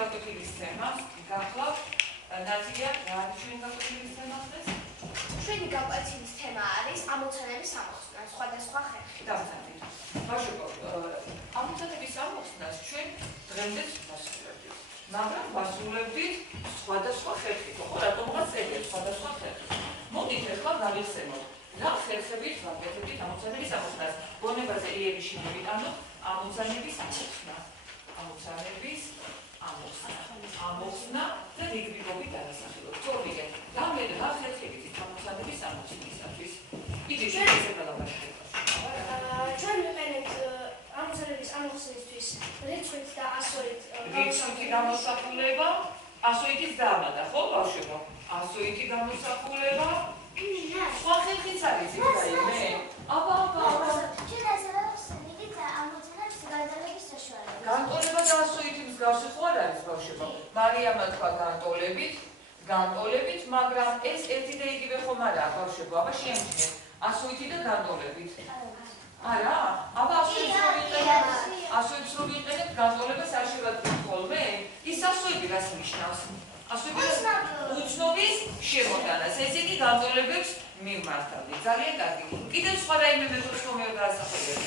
გაკვეთილის თემა გახლავთ ნაცია რა არის ჩვენი გაკვეთილის თემა დღეს? ჩვენი გაკვეთილის თემა არის ამოცანების ამოხსნა სხვადასხვა ხერხით. დავწერთ. ბავშვებო, ამოცანების ამოხსნას ჩვენ დღემდე ვასრულებთ. მაგრამ ვასრულებთ სხვადასხვა ხერხით, ხო, რატომღაც წერია სხვადასხვა ხერხით. მოდით ახლა გავიხსენოთ. რა ხერხებით ვაკეთებთ ამოცანების ამოხსნას? გონებაზე იერიში მოვიტანოთ ამოცანების ამოხსნა. ამოხსნა და რიგრიგობით დაასახელოთ. თორემ გამედ რა ხერხებით ამოცანების ამოხსნისათვის? იგი შეიძლება ლაპარაკოთ. ჩვენ ვიყენებთ ამოცანების ამოხსნისთვის რიცხვით და ასოით რიცხვით გამოსახულება, ასოითის დაამატა, ხო, ბავშვებო? ასოითი გამოსახულება. სხვა ხერხიც არის იქ რაიმე? აბა. ჩვენ ასევე ვხსენებთ ამოცანებს განტოლების საშუალებით. განტოლება და ასოითი მსგავსი ხო არ არის ბავშვებო? მარიამმა თქვა განტოლებით, მაგრამ ეს ერთი და იგივე ხომ არაა ბავშვებო? აბა შეამჩნიეთ ასოითი და განტოლებით. არა? აბა ასოითს რო ვიყენებთ, განტოლებას არ შევადგინოთ ხოლმე? ის ასოები რას ნიშნავს? ასოები უცნობის შემოტანას. ესე იგი განტოლებებს მივმართავთ. ძალიან კარგი. კიდევ სხვა რაიმე მეთოდს რომ დავასახელებ.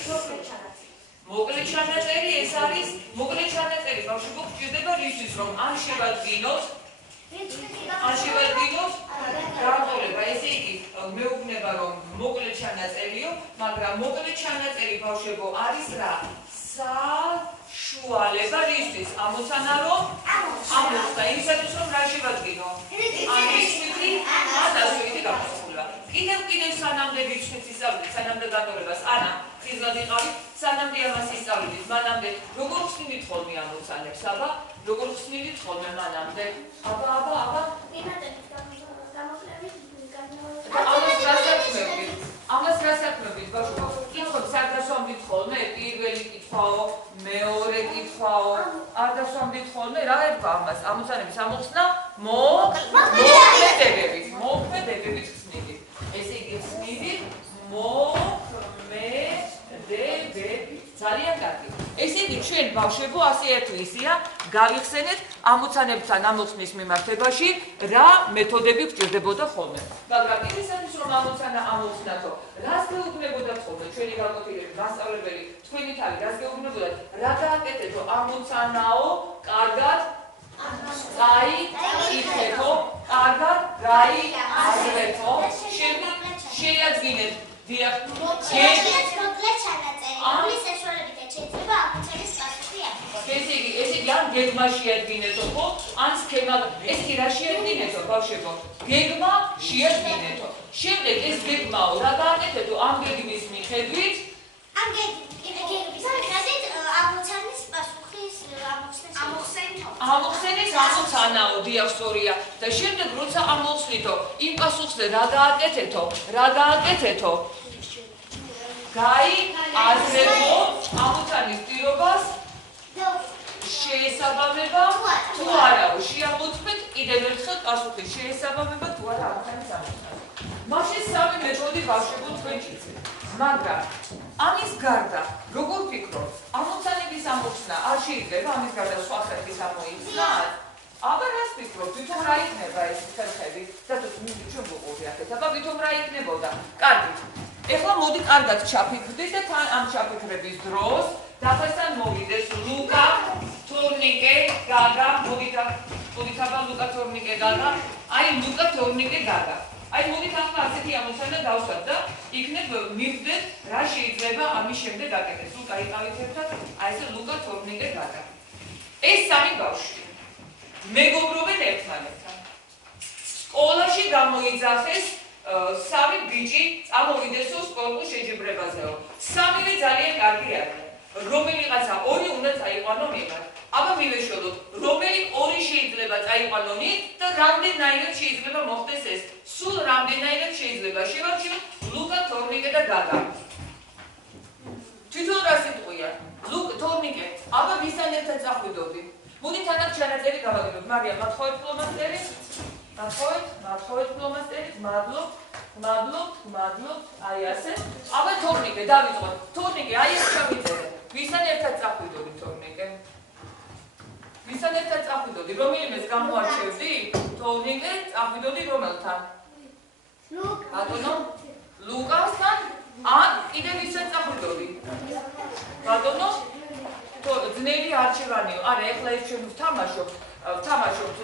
მოკლე ჩანაწერი ეს არის მოკლე ჩანაწერი ბავშვებო გვჭირდება რისთვის რომ არ შევადგინოთ განტოლება. ესე იგი მეუბნება რომ მოკლე ჩანაწერიო, მაგრამ მოკლე ჩანაწერი ბავშვებო არის რა? საშუალება რისთვის? ამოცანა რომ ამოხსნა. იმისათვის რომ რა შევადგინო? რიცხვი და ასოითი გამოსახულება. კიდევ სანამდე რიცხვით ისწავლეთ, სანამდე განტოლებას ანა ხიზლად იყავით, სანამდე ამას ისწავლეთ, მანამდე როგორ ხსნით ხოლმე ამოცანებს? აბა, როგორ ხსნით ხოლმე მანამდე? აბა. ამას გასაქმებით ბავშვო, კითხავს არ დასვამდით ხოლმე, პირველი კითხვაო, მეორე კითხვაო, არ დასვამდით ხოლმე, რა ერქვა ამას? ამოცანების ამოხსნა მოქმედებებით ხსნით. ესე იგი ხსნით მოქმედებებით. ძალიან კარგი. ესე იგი ჩვენ ბავშვებო ასე ერთვისია გავიხსენეთ ამოცანებთან ამოხსნის მიმართებაში რა მეთოდები გვჭირდებოდა ხოლმე. მაგრამ ისათვის რომ ამოცანა ამოხსნათო, რას გეუბნებოდა ხოლმე ჩვენი გაკვეთილები, მასწავლებელი, თქვენი თავი რას გეუბნებოდათ? რა გააკეთეთო ამოცანაო, კარგად იკეთო, კარგად აზრეთო, შეიძინეთ დიახ. ესე იგი ან გეგმა შეადგინეთო, ხო? ან სქემა, ეს კი რა შეადგინეთო, ბავშვებო? გეგმა შეადგინეთო. შემდეგ ეს გეგმაო რა გააკეთეთო ამ გეგმის მიხედვით? ამ გეგმის მიხედვით ამოცანის პასუხის ამოხსენეთ ამოცანაო, დიახ, სწორია. და შემდეგ როცა ამოხსნითო, იმ პასუხზე რა გააკეთეთო? გაიაზრებო ამოცანის პირობას შეესაბამება თუ არაო. შეამოწმეთ კიდევ ერთხელ პასუხი შეესაბამება თუ არა ამოცანის ამოხსნას. მაშინ სამი მეთოდი ბავშვებო თქვენ ჭირდება. მაგრამ ამის გარდა როგორ ფიქრობთ? ამოცანების ამოხსნა არ შეიძლება ამის გარდა სხვა ხერხით ამოიხსნათ? აბა რას ფიქრობთ? თვითონ რა იქნება ეს ხერხები? და ჩვენ ვუყურდი აქეთ. აბა თვითონ რა იქნებოდა? კარგი. ეხლა მოდი კარგად ჩაფიქრდით და თან ამ ჩაფიქრების დროს დაფასთან მოვიდეს ლუკა, თორნიკე, გაგა, მოდით აბა ლუკა, თორნიკე, გაგა. აი ლუკა, თორნიკე, გაგა. აი მოდით ახლა ასეთი ამოცანა დავსვათ და იქნებ მივხვდეთ რა შეიძლება ამის შემდეგ გაკეთდეს. ლუკა იყავით ერთად, აი ესე ლუკა, თორნიკე, გაგა. ეს სამი ბავშვი მეგობრობენ ერთმანეთთან. სკოლაში გამოიძახეს სამი ბიჭი წამოვიდესო სპორტულ შეჯიბრებაზეო. სამივე ძალიან კარგი არიან. რომელიღაცა ორი უნდა წაიყვანო მიმართ. აბა მივეშველოთ, რომელი ორი შეიძლება წაიყვანონ იქ და რამდენაირად შეიძლება მოხდეს ეს? სულ რამდენაირად შეიძლება შევარჩიოთ ლუკა, თორნიკე და გაგა. თვითონ რა სიტყვია? ლუკა, თორნიკე, აბა ვისთან ერთად წახვიდოდი. მოდით თანაც ჩანაწერი გავაგებოთ. მარიამ, მათხოვეთ ფლომასტერი? მათხოვეთ ფლომასტერი? მადლობთ, აი ასე. აბა თორნიკე, დავიწყოთ. თორნიკე, აი ეს ჩავიწერე. ვისთან ერთად წახვიდოდი თორნიკე? ვისთან ერთად წახვიდოდი? რომელიმეს გამოარჩევდი? თორნიკე, წახვიდოდი რომელთან? ბატონო? ლუკასთან? ან კიდევ ვისთან წახვიდოდი? ბატონო? ძნელი არჩევანიო. არა, ეხლა ეს ჩვენ ვთამაშობთ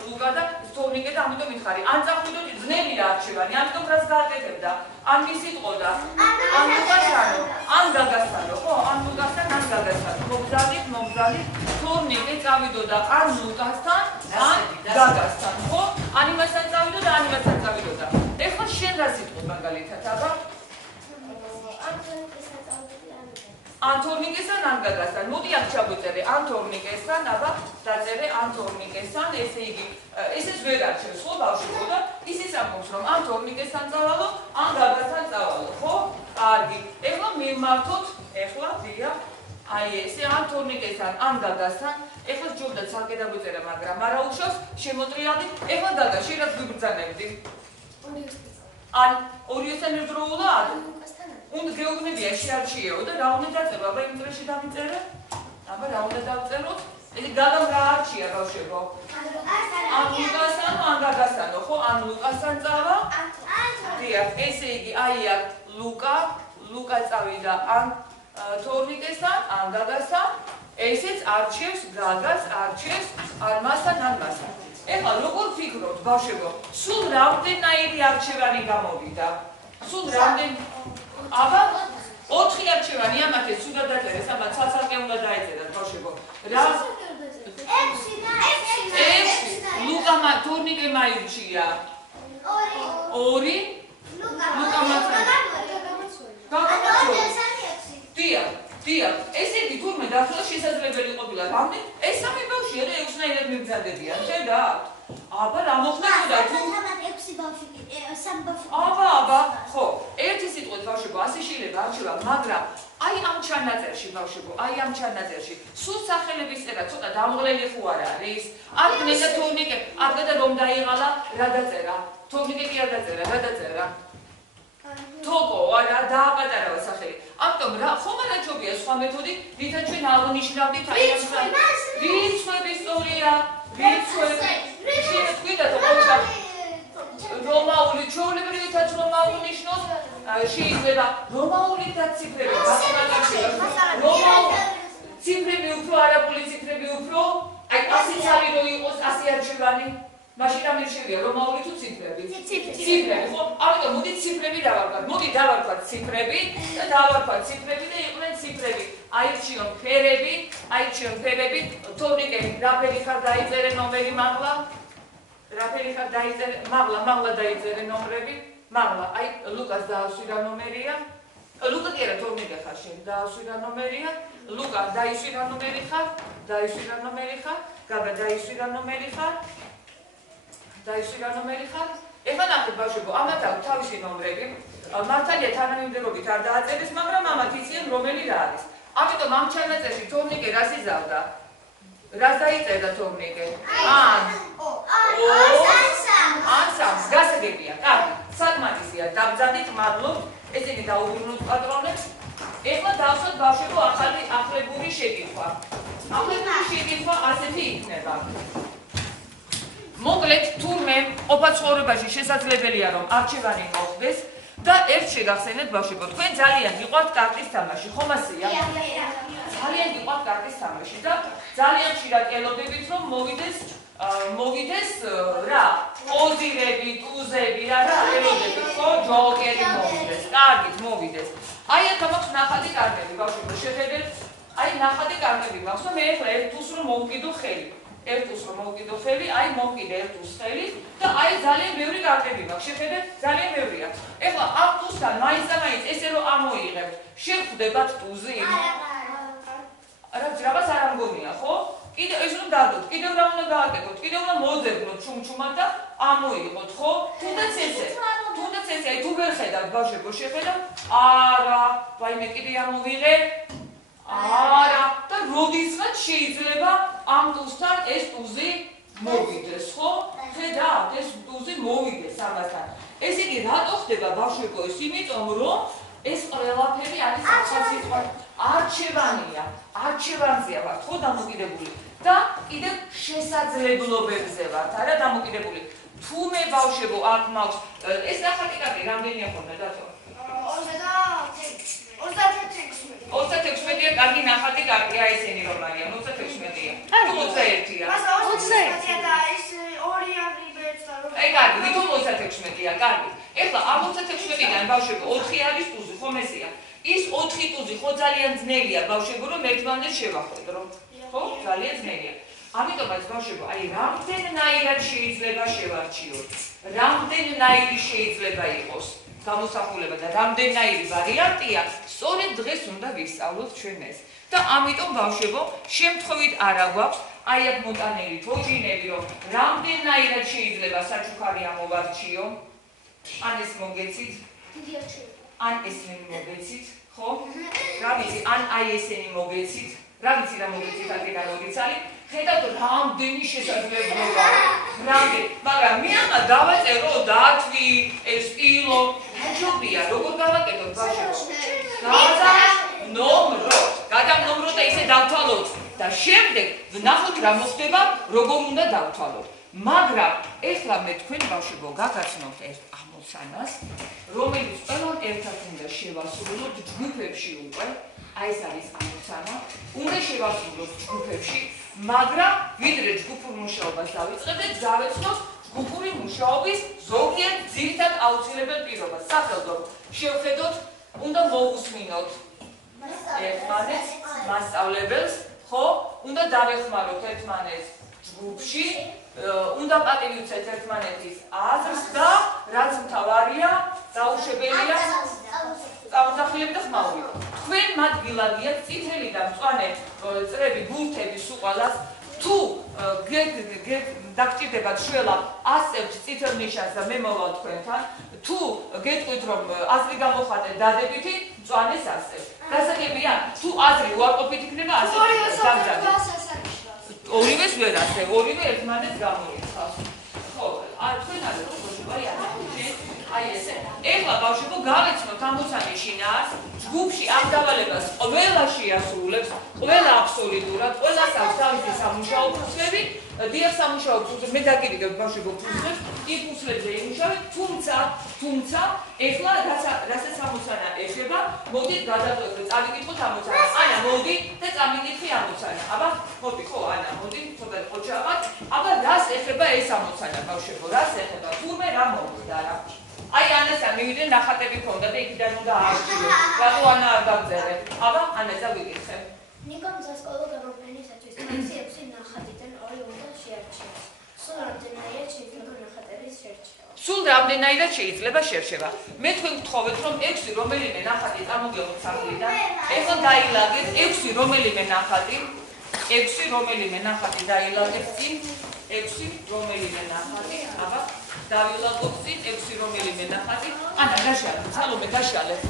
ლუკა და თორნიკე და ამიტომ მითხარი. ან წახვიდოდი ძნელი არჩევანი, ამიტომ რას გააკეთებდა? ან ვის იტყოდა? ან ლუკასთანო, ან გაგასთანო, ხო? ან ლუკასთან, ან გაგასთან. მოგზალით, თორნიკე წავიდოდა ან ლუკასთან, ან გაგასთან, ხო? ან იმასთან წავიდოდა, ან იმასთან წავიდოდა. ეხლა შენ რას იტყვი მაგალითად, აბა? ან თორნიკესთან, ან გაგასთან. მოდი აქ ჩავწერე ან თორნიკესთან, აბა, დაწერე ან თორნიკესთან, ესე იგი, ესეც ვერ არჩევს, ხო, ბავშვებო და ისიც ამბობს, რომ ან თორნიკესთან წავალო, ან გაგასთან წავალო, ხო? კარგი. ეხლა მივმართოთ, ეხლა დია, აი ესე ან თორნიკესთან, ან გაგასთან. ეხლა ჯობდა ცალკე დაგვიწერა, მაგრამ არა უშავს, შემოტრიალდი. ეხლა გაგა, შენ რაც გვიბრძანებდი? ან ორიოსთან ერთდროულად? უნდა გეუბნებია შეარჩიეო და რა უნდა დაწერო? აბა იმ წრეში დამიწერე? აბა რა უნდა დავწეროთ? ეს გაგამ რა არჩია ბავშვებო? ან ლუკასთან, ან გაგასთანო, ხო? ან ლუკასთან წავა? დიახ, ესე იგი, აი აქ ლუკა წავიდა ან თორნიკესთან, ან გაგასთან. ესეც არჩევს გაგას, არჩევს ან მასთან, ან მასთან. ეხლა როგორ ფიქრობთ ბავშვებო? სულ რამდენაირი არჩევანი გამოვიდა? სულ რამდენი? აბა 4 არჩევანი ამათეს სულად დაწერეს, აბა ცალ-ცალკე უნდა დაეწერათ ბავშვებო. რა? 6. ლუკა თორნიკე მაირჩია. 2. ლუკა დიახ, ესე იგი თურმე დახლა შესაძლებელი ყოფილა რამდენი? ეს სამი ბავშვია და 6-ნაირად მიბრძანდებიან, ხედავთ? აბა რა მოხდა თუ აბა, ხო, ერთი სიტყვით ბავშვებო, ასე შეიძლება არჩევა, მაგრამ აი ამ ჩანაწერში ბავშვებო, აი ამ ჩანაწერში სულ სახელების წერა ცოტა დამღლელი ხო არ არის? ადგნე და თორნიკე, ადგა და რომ დაიღალა, რა დაწერა? თორნიკე კი არ დაწერა, რა დაწერა? თოკო, არა, დააპატარავა სახელი. ამიტომ რა, ხომ არა ჯობია სხვა მეთოდი, რითაც ჩვენ აღნიშნავდით აი ამ რიცხვების ისტორია, რიცხვები. შენ თქვიდა თუ ხოჭა რომაული ჩვეულებრივითაც რომაული ნიშნავს შეიძლება რომაული და ციფრები რომაული ციფრები უფრო არაბული ციფრები უფრო აი ასიც არის რომ იყოს ასე არჩევანი მაშინ რა მირჩევია რომაული თუ ციფრები ციფრები ხო ამიტომ მოდი ციფრები დავარქვათ მოდი დავარქვათ ციფრები და იყვნენ ციფრები აირჩიონ ფერები თორნიკე რაფერი ხარ დაიწერე ნომერი მაღლა რაფერი ხარ დაიწერე მაღლა დაიწერე ნომრები მაღლა აი ლუკას დაასვირა ნომერია ლუკა კი არა თორნიკე ხარ შენ დაასვირა ნომერია ლუკა დაისვირა ნომერი ხარ გაბა დაისვირა ნომერი ხარ ეხლა ნახეთ ბავშვებო ამათ აქვს თავისი ნომრები მართალია თანამიმდევრობით არ დააწერეს მაგრამ ამათ იციან რომელი რა არის ამიტომ ამ ჩანაწერში თორნიკე რას იზავდა რას დაიწერდა თორნიკე ან გასაგებია კარგი საკმარისია დაბრძანდით მადლობთ ესენი დაუბრუნოთ პატრონებს ეხლა დავსვათ ბავშვებო ახლებური შეკითხვა ასეთი იქნება მოკლედ თურმე ყოფა ცხოვრებაში შესაძლებელია რომ არჩევანი მოხდეს და ერთ შეგახსენეთ ბავშვებო თქვენ ძალიან გიყვართ კარტის თამაში ხომ ასეა ძალიან გიყვართ კარტის თამაში და ძალიან ხშირად ელოდებით რომ მოვიდეს რა პოზირები ტუზები რა ელოდებით ხო ჯოკერი მოვიდეს კარგით მოვიდეს აი აქ მაქვს ნახატი კარტები ბავშვებო შეხედეთ აი ნახატი კარტები მაქვს და მე ახლა ერთ თუს რომ მოვკიდო ხელი აი მოვკიდე ერთ თუს ხელი და აი ძალიან ბევრი კარტები მაქვს შეხედეთ ძალიან ბევრია ეხლა ამ თუსთან მაინც ესე რომ ამოიღებთ შევხვდებათ ტუზი არა ძრაბას არ ამგონია ხო კიდევ ეს რომ დადოთ კიდევ რა უნდა გააკეთოთ კიდევ უნდა მოძებნოთ ჩუმჩუმად და ამოიღოთ ხო თუნდაც ესე აი თუ ვერ ხედავთ ბავშვებო შეხედავთ არა ვაიმე კიდე ამოვიღე არა და როდისღაც შეიძლება ამ ტუსთან ეს ტუზი მოვიდეს ხო ხედავთ ეს ტუზი მოვიდეს ამასთან ესე იგი რატო ხდება ბავშვებო ეს იმიტომ რომ ეს ყველაფერი არის არჩევანია, არჩევანზეა ვართ ხო დამოკიდებული და კიდევ შესაძლებლობებზე ვართ, არა დამოკიდებული. თუ მე ბავშვებო აქ მაქვს ეს ნახატი კარგი რამდენია ხონდა დათო? 36-ია, კარგი ნახატი, კარგია ესენი რომ არიან, 36-ია. 21-ია. 21-ია და ის 2 აღიბებს და რომ აი კარგი, ვითომ 36-ია, კარგი. ეხლა ამ 36-დან ბავშვებო 4 არის ტუზი, ხომ ესეა? ის 4 ტუზი ხო ძალიან ძნელია ბავშვებო რომ ერთმანეთს შევახვედრო. ხო? ძალიან ძნელია. ამიტომაც ბავშვებო, აი რამდენნაირად შეიძლება შევარჩიოთ? რამდენნაირი შეიძლება იყოს გამოსახულება და რამდენნაირი ვარიანტია? სწორედ დღეს უნდა ვისწავლოთ ჩვენ ეს. და ამიტომ ბავშვებო, შემთხვევით არა გვაქვს აი აქ მოტანილი თოჯინები, რომ რამდენნაირად შეიძლება საჩუქარი ამოვარჩიო? ან ეს მოგეცით? დიდი არჩევანი. ან ესენი მოგეცით, ხო? რა ვიცი, ან აი ესენი მოგეცით, რა ვიცი რა მოგეცით აქ გამოგიცალი. ხედავთ რამდენი შესაძლებლობა, რამდენი, მაგრამ მე ახლა დავაწერო დათვი, ეს პილო, ჯობია, როგორ გავაკეთოთ ბავშვებო? გადავნომროთ და ისე დავთვალოთ და შემდეგ ვნახოთ რა მოხდება, როგორ უნდა დავთვალოთ. მაგრამ ეხლა მე თქვენ ბავშვებო გაგაცნობთ ერთ ამოცანას, რომელიც ყველამ ერთად უნდა შევასრულოთ ჯგუფებში უკვე. აი ეს არის ამოცანა. უნდა შევასრულოთ ჯგუფებში, მაგრამ ვიდრე ჯგუფურ მუშაობას დავიწყებდეთ, დავეცნოთ ჯგუფური მუშაობის ზოგიერთ ძირითად აუცილებელ პირობას. სახელმწიფო შევხედოთ, უნდა მოვუსმინოთ ერთმანეთს, მასწავლებელს, ხო? უნდა დავეხმაროთ ერთმანეთს ჯგუფში, უნდა პატივიცეთ ერთმანეთის აზრს და რაც მთავარია, დაუშვებელია წამოსახილები და ხმაური. თქვენ მათ გილაგიათ წითელი და მწვანე წრები, ბურთები სულ ყველას. თუ დაგჭირდებათ შველა ასევთ წითელ ნიშანს და მე მოვალ თქვენთან, თუ გეტყვით რომ აზრი გამოხატეთ დადებითი, მწვანეს ასევთ. გასაგებია, თუ აზრი უარყოფით იქნება, ასევთ. ორივეს ვერ ასევ, ორივე ერთმანეთს გამოიცხავს. ხო, თქვენ არის როგორ აი ესე. ეხლა ბავშვებო გავეცნოთ ამოცანის შინაარს, ჯგუფში ამ დავალებას ყველა შეასრულებს, ყველა აბსოლუტურად, ყველას აქვს თავისი სამუშაო ფუსლები, დიახ სამუშაო ფუსლები, მე დაგირიგებ ბავშვებო ფუსლებს, იმ ფუსლებზე იმუშავეთ, თუმცა ეხლა რასაც ამოცანა ეხება, მოდით გადავწყვეტოთ, წავიკითხოთ ამოცანას. ანა, მოდი და წამიკითხი ამოცანა. აბა, მოდი, ხო, ანა, მოდი, ცოტა ყოჩაღად. აბა, რას ეხება ეს ამოცანა, ბავშვებო, რას ეხება? თურმე რა მოხდა რა? აი ანასთან მივიდნენ ნახატები ქონდა და იქიდან უნდა აარჩიო. რატო ანა არ გავწერე? აბა, ანასა ვიკითხე. ნიკომს სკოლა გამოფენისათვის მაქსი 6 ნახატიდან 2 უნდა შეარჩიოს. სულ რამდენაირად შეიძლება ნახატების შერჩევა? სულ რამდენაირად შეიძლება შერჩევა? მე თქვენ გთხოვეთ რომ 6 რომელიმე ნახატი წამოგიოთ საფრიდან. ეხლა დაილაგეთ 6 რომელიმე ნახატი. 6 რომელიმე ნახატი დაილაგეთ წინ. 6 რომელიმე ნახატი. აბა დავილაგოთ წინ 6 რომელიმე ნახატი. ანა გაშალეთ, სალომე გაშალეთ.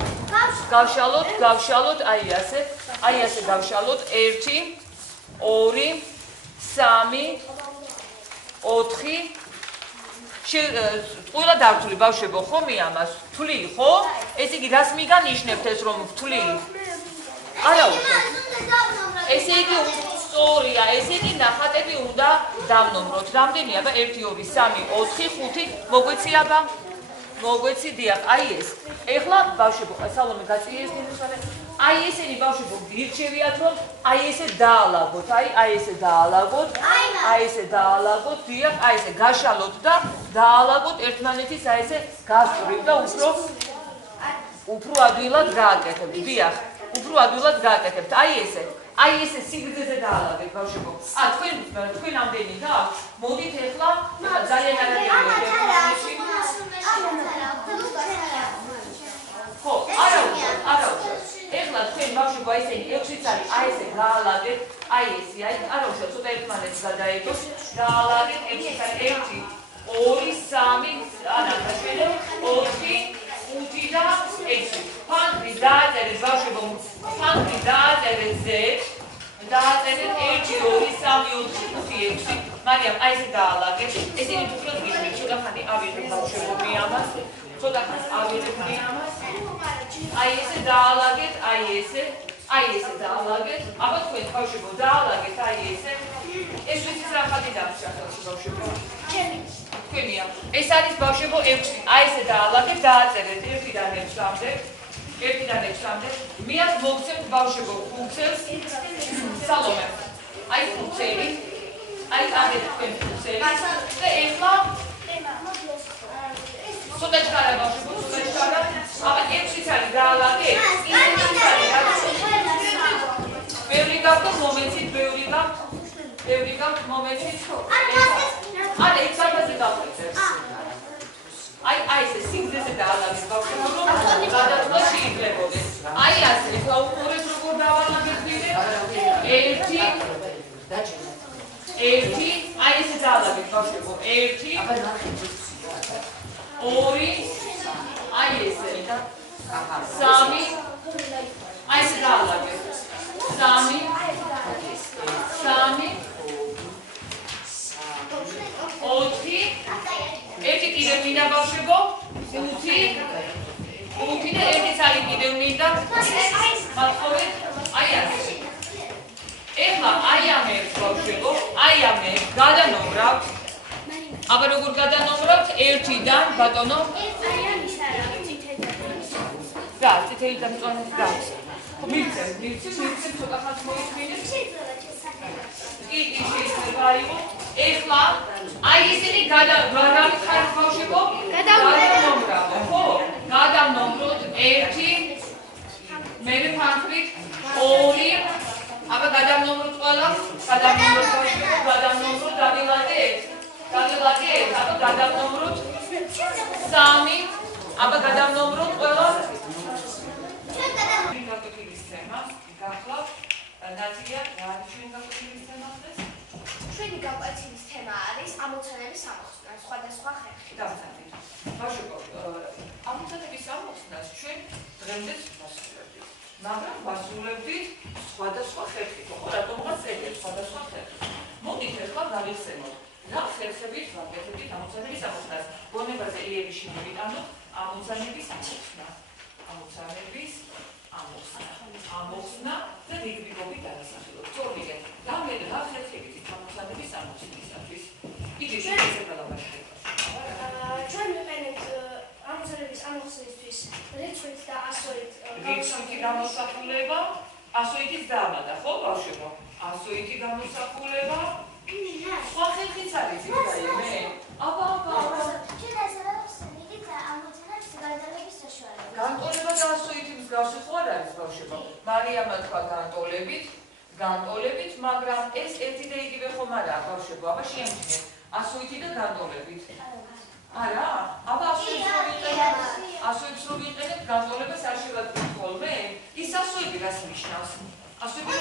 გავშალოთ, აი ასე გავშალოთ 1 2 3 4 ყველა დავთვლი ბავშვებო, ხო მე ამას ვთვლი, ხო? ეს იგი რას მიგანიშნებთ ეს რომ ვთვლი? არა უშო. ესე იგი სწორია, ესენი ნახატები უნდა დავნომროთ. რამდენია? აბა 1 2 3 4 5 მოგვეცი აბა? მოგვეცი დიახ, აი ეს. ეხლა ბავშვებო, სალომე გაწიე ეს დინუსალე. აი ესენი ბავშვებო, გირჩევიათ რომ აი ესე დაალაგოთ, აი ესე დაალაგოთ. აი ესე დაალაგოთ, დიახ, აი ესე გაშალოთ და დაალაგოთ ერთმანეთის აი ესე გასწრით და უფრო ადვილად გააკეთებთ. დიახ, უფრო ადვილად გააკეთებთ. აი ესე სიგრძეზე დაალაგეთ ბავშვებო. თქვენ ამდენი გააქვთ. მოდით ეხლა ძალიან არადია. ხო, არა უშავთ. ეხლა თქვენ ბავშვებო ესენი 6 წელი აი ესე გაალაგეთ. აი ესე, არა უშავთ, ცოტა ერთმანეთს გადაეგოთ. გაალაგეთ 6 წელი 1 2 3 ანა გაშვედე 4 5 და 6. ფანტი დააწერეთ ბავშვებო, ფანტი დააწერეთ ზე. დააწერეთ 1 2 3 4 5 6. მარიამ, აი ესე დაალაგეთ. ესენი უფრო გიჟნით, ცოტა ხანი ავიღეთ ბავშვებო მე ამას. ცოტა ხანს ავიღეთ მე ამას. აი ესე დაალაგეთ, აი ესე. აი ესე დაალაგეთ, აბა თქვენ ბავშვებო დაალაგეთ, აი ესე. ეს ვიცით რა ხადი დამშახავს ბავშვებო? თქვენია. ეს არის ბავშვებო 6. აი ესე დაალაგეთ, დააწერეთ 1-დან 6-მდე. 1-დან 6-მდე. მიაც მოგცემთ ბავშვებო ფუნქციას სალომე. აი ფუნქციები. აი ამეთ თქვენ ფუნქციები. და ეხლა სულ ეჩქარა ბავშვებო, სულ ეჩქარა. აბა 6-იც არის დაალაგეთ. ბევრი გაქვთ მომენტით, ბევრი გაქვთ მომენტით. არა, იქ საფაზე დავწერთ. აი ესე სიგრძეზე დაალაგეთ ბავშვებო, რომ გადაწყვეტა შეიძლებოდეს. აი ასე, ეხლა უყურეთ როგორ დავალაგეთ ვიდე. 1, აი ესე დაალაგეთ ბავშვებო. 1, 2, აი ესე. 3, აი ესე დაალაგეთ. 3, 4, ერთი კიდევ მინდა ბავშვებო, 5 და ერთიც არის კიდევ მინდა. მათხოვეთ, აი ასე. ეხლა აი ამ ერთ ბავშვებო, აი ამ ერთ გადანომრავთ. აბა როგორ გადანომრავთ? 1-დან ბატონო. და წითელი და მწვანე და. მივცემ ცოტა ხანს მოიწმინეთ. კი, შეიძლება აიღო. ეხლა აი ისინი რა მითხარით ბავშვებო? გადავნებრავო, ხო? გადავნობროთ 1, მერე ფანქრით 2, აბა გადავნობროთ ყველა, გადავნობროთ ბავშვებო, გადავნობროთ დავილაგეთ, აბა გადავნობროთ 3, აბა გადავნობროთ ყველა. ჩვენ გაკვეთილის თემა გახლავთ. ნათია, რა არის ჩვენ გაკვეთილის თემა დღეს? ჩვენი გაკვეთილის თემა არის ამოცანების ამოხსნა სხვადასხვა ხერხით. დავწერთ. ბავშვებო, ამოცანების ამოხსნას ჩვენ დღემდე ვასრულებდით. მაგრამ ვასრულებდით სხვადასხვა ხერხით, ხო, რატომღაც წერეთ სხვადასხვა ხერხით. მოდით ახლა გავიხსენოთ, რა ხერხებით ვაკეთებდით ამოცანების ამოხსნას. გონებაზე იერიში მივიტანოთ ამოცანების ამოხსნა. ამოხსნა და რიგრიგობით დაასახელოთ. თორემ რამდენი ხერხებით ამოცანების ამოხსნისათვის იგი შეიძლება დავაშეხოთ. ჩვენ ვიყენებთ ამოცანების ამოხსნისთვის რიცხვით და ასოით. რიცხვით გამოსახულება, ასოითიც დაამატა, ხო ბავშვებო? ასოითი გამოსახულება. სხვა ხერხიც არის იგივე. აბა. ჩვენ ასაობს მიდით ამოცანებს გადაღების საშუალებით. განტოლება და ასოითი მსგავსი ხო არ არის ბავშვებო? მარიამა თქვა განტოლებით, მაგრამ ეს ერთი და იგივე ხომ არაა ბავშვებო? აბა შეამჩნიეთ. ასოითი და განტოლებით. არა? აბა ასოითს რო ვიყენებთ, განტოლებას არ შევადგინოთ ხოლმე? ის ასოები რას ნიშნავს? ასოები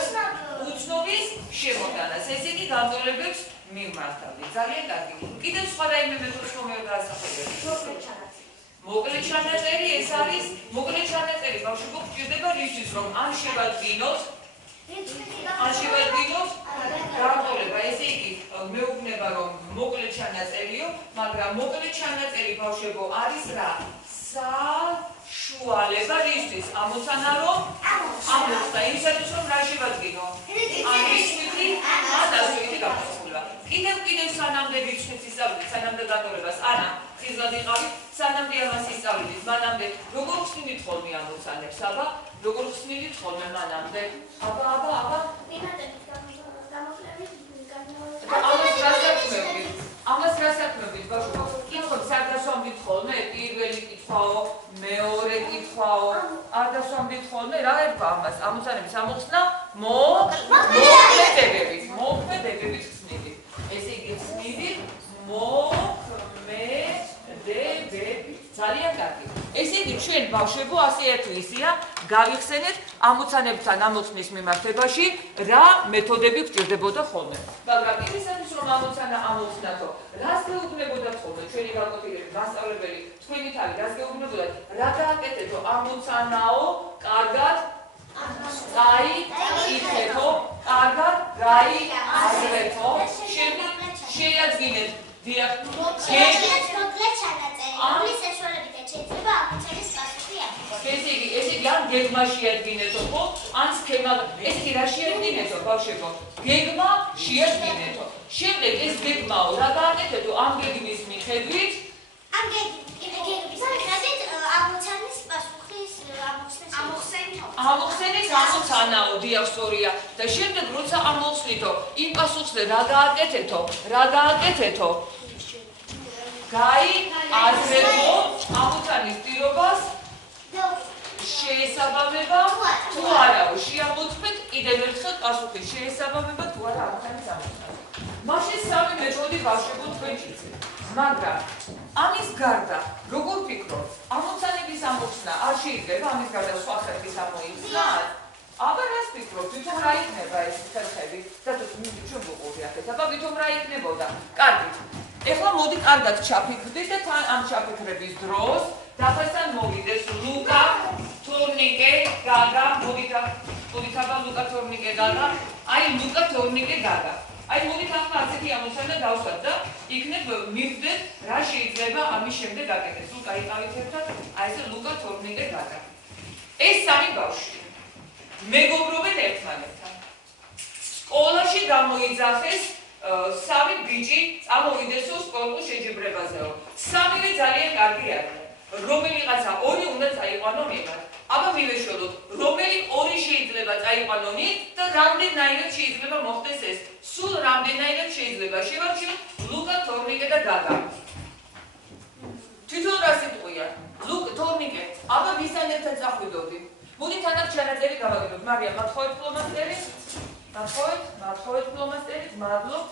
უცნობის შემოტანას. ესე იგი განტოლებებს მივმართავთ. ძალიან კარგი. კიდევ სხვა რაიმე მეთოდს რომ დაასახელებთ. მოკლე ჩანაწერი ეს არის მოკლე ჩანაწერი ბავშვებო გვჭირდება რისთვის რომ არ შევადგინოთ განტოლება. ესე იგი მეუბნება რომ მოკლე ჩანაწერიო, მაგრამ მოკლე ჩანაწერი ბავშვებო არის რა? საშუალება რისთვის? ამოცანა რომ ამოხსნა იმისათვის რომ რა შევადგინო? რიცხვი და ასოითი გამოსახულება. კიდევ სანამდე რიცხვით ისწავლეთ, სანამდე განტოლებას არა ხიზლად იყავით, სანამდე ამას ისწავლით, მანამდე როგორ ხსნით ხოლმე ამოცანებს, აბა როგორ ხსნით ხოლმე მანამდე? აბა. ამას რასაქმებით ბავშვებო? კითხოთ არ დასვამდით ხოლმე? პირველი კითხვაო, მეორე კითხვაო, არ დასვამდით ხოლმე? რა ერქვა ამას? ამოცანების ამოხსნა მოქმედებებით ხსნით. ესე იგი ხსნით მოქმედებებით. ძალიან კარგი. ესე იგი ჩვენ ბავშვებო ასე ერთი ისია გავიხსენეთ ამოცანებთან ამოხსნის მიმართებაში რა მეთოდები გვჭირდებოდა ხოლმე. მაგრამ იმისათვის რომ ამოცანა ამოხსნათო, რას გეუბნებოდა ხოლმე ჩვენი გაკვეთილები, მასწავლებელი თქვენი თავი რას გეუბნებოდათ? რა გააკეთეთო ამოცანაო, კარგად იკითხეთო, კარგად გაიაზრეთო, შეიადგინეთ დიახ. ესე იგი ან გეგმა შეადგინეთო, ხო? ან სქემა ეს კი რა შეედინეთო ბავშვებო? გეგმა შეედინეთო. შემდეგ ეს გეგმაო რა გააკეთეთო ამ გეგმის მიხედვით? ამ გეგმის მიხედვით ამოცანის პასუხის ამოხსენის ამოცანაო დიახ სწორია და შემდეგ როცა ამოხსნითო იმ პასუხზე რა გააკეთეთო? გაიაზრებო ამოცანის პირობას შეესაბამება თუ არაო შეამოწმეთ კიდევ ერთხელ პასუხის შეესაბამება თუ არა ამოცანის ამოცანას. მაშინ სამი მეთოდი ბავშვებო თქვენ იცით. მაგრამ ამის გარდა როგორ ფიქრობთ ამოცანების ამოხსნა არ შეიძლება ამის გარდა სხვა ხერხის ამოიხსნათ? აბა რას ფიქრობთ თვითონ რა იქნება ეს ხერხები? სადაც ჩვენ ვუყურდი ახეთ აბა თვითონ რა იქნებოდა? კარგი. ეხლა მოდი კარგად ჩაფიქრდით და თან ამ ჩაფიქრების დროს დაფასთან მოვიდეს ლუკა, თორნიკე, გაგა, მოდით აბა ლუკა, თორნიკე, გაგა, აი ლუკა, თორნიკე, გაგა. აი მოდით ახლა ასეთი ამოცანა დავსვათ და იქნებ მივხვდეთ რა შეიძლება ამის შემდეგ გაკეთდეს. ლუკა იყავით ერთად, აი ესე ლუკა, თორნიკე, გაგა. ეს სამი ბავშვი მეგობრობენ ერთმანეთთან. სკოლაში გამოიძახეს სამი ბიჭი წამოვიდესო სკოლურ შეჯიბრებაზეო. სამივე ძალიან კარგი არიან. რომელიღაცა ორი უნდა წაიყვანო მიღად. აბა მივეშველოთ, რომელი ორი შეიძლება წაიყვანონ და რამდენაირად შეიძლება მოხდეს ეს? სულ რამდენაირად შეიძლება შევარჩიოთ ლუკა, თორნიკე და გაგა. თვითონ რა სიტყვია? ლუკა, თორნიკე, აბა ვისთან ერთად წახვიდოდი. მოდით თანაც ჩანაწერი გავაკეთოთ. მარიამ, მათხოვეთ ფლომასტერი? მათხოვეთ ფლომასტერი? მადლობთ,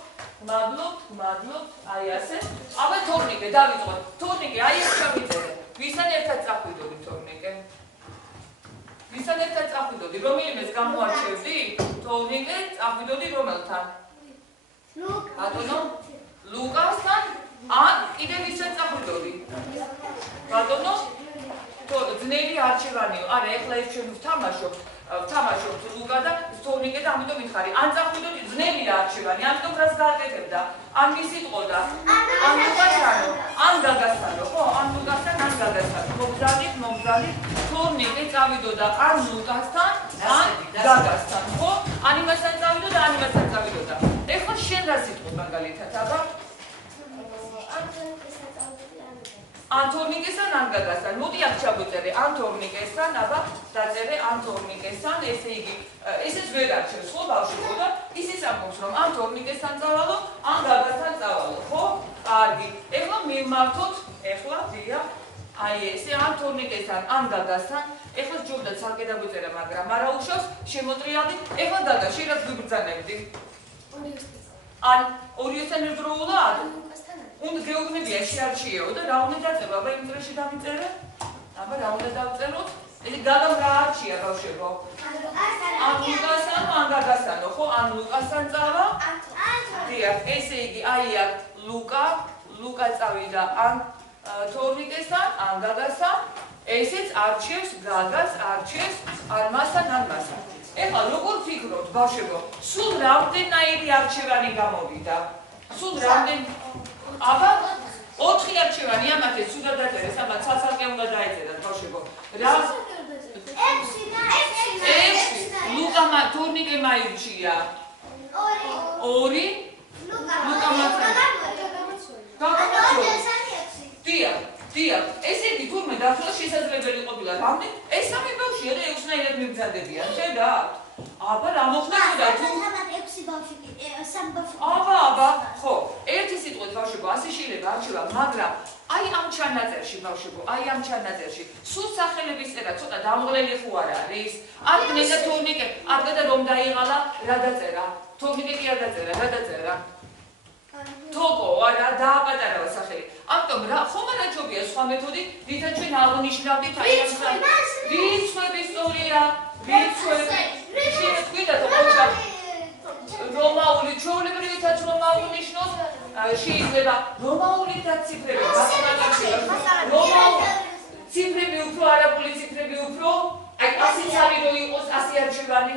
აი ასე. აბა თორნიკე, დავიწყოთ. თორნიკე, აი ეს ჩავიწერე. ვისთან ერთად წახვიდოდი თორნიკე? ვისთან ერთად წახვიდოდი? რომელიმეს გამოარჩევდი? თორნიკე, წახვიდოდი რომელთან? ბატონო? ლუკასთან? ან კიდევ ვისთან წახვიდოდი? ბატონო? ძნელი არჩევანიო. არა, ეხლა ეს ჩვენ ვთამაშობთ ლუკა და თორნიკე და ამიტომ ვიხარი. ან წახვიდოდი ძნელია არჩევანი, ამიტომ რას გააკეთებდა? ან მისიტყოდა? ან ლუკასთანო? ან გაგასთანო? ხო, ან ლუკასთან, ან გაგასთან. მოგზავნით, თორნიკე წავიდოდა ან ლუკასთან, ან გაგასთან. ხო? ან იმასთან წავიდოდა, ან იმასთან წავიდოდა. ეხლა შენ რა სიტყვი მაგალითად, აბა? ან თორნიკესთან, ან გაგასთან. მოდი აქ ჩაგვიწერე ან თორნიკესთან, აბა დაწერე ან თორნიკესთან, ესე იგი, ესეც ვერ არჩევს, ხო, ბავშვებო და ისიც ამბობს, რომ ან თორნიკესთან წავალო, ან გაგასთან წავალო, ხო? კარგი. ეხლა მივმართოთ, ეხლა დიახ, აი ესე ან თორნიკესთან, ან გაგასთან. ეხლა ჯობდა ცალკე დაგვიწერა, მაგრამ არა უშავს, შემოტრიალდით. ეხლა გაგა, შენ რაც გვიბრძანებდი? ან ორიოსთან ერთდროულად? უნდა გეუბნებია შეარჩიეო და რა უნდა დაწერო? აბა იმ წრეში დამიწერე? აბა რა უნდა დავწეროთ? ეს გაგამ რა არჩია ბავშვებო? ან ლუკასთან, ან გაგასთანო, ხო? ან ლუკასთან წავა? დიახ, ესე იგი, აი აქ ლუკა წავიდა ან თორნიკესთან, ან გაგასთან. ესეც არჩევს გაგას, არჩევს ან მასთან, ან მასთან. ეხლა როგორ ფიქრობთ ბავშვებო? სულ რამდენაირი არჩევანი გამოვიდა? სულ რამდენი აბა 4 არჩევანი ამათე სულად დაწერეს, აბა ცალ-ცალკე უნდა დაეწერათ ბავშვებო. რა? 6. ლუკა თორნიკე მაირჩია. 2. ლუკა დიახ, ესე იგი თურმე დაცვა შესაძლებელი ყოფილა რამდენ? ეს სამი ბავშვია და 6-ნაირად მიბრძანდებიან, ხედავთ? აბა რა მოხდა თუ? აბა, ხო, ერთი სიტყვით ბავშვებო, ასე შეიძლება არჩევა, მაგრამ აი ამ ჩანაწერში ბავშვებო, აი ამ ჩანაწერში სულ სახელების წერა ცოტა დამღლელი ხო არ არის? არ გნედა თორნიკე, არ გადა რომ დაიღალა, რა დაწერა? თორნიკე კი არ დაწერა, რა დაწერა? თოკო, არა, დააპატარავა სახელი. ამიტომ რა, ხომ არა ჯობია სხვა მეთოდი, რითაც ჩვენ აღნიშნავდით აი ამ რიცხვების ისტორია, რიცხვები თქვიდა თუ ხოჭა რომაული ჩვეულებრივითაც რომაული ნიშნავს შეიძლება რომაული და ციფრები რომაული ციფრები უფრო არაბული ციფრები უფრო აი ასიც არის რომ იყოს ასე არჩევანი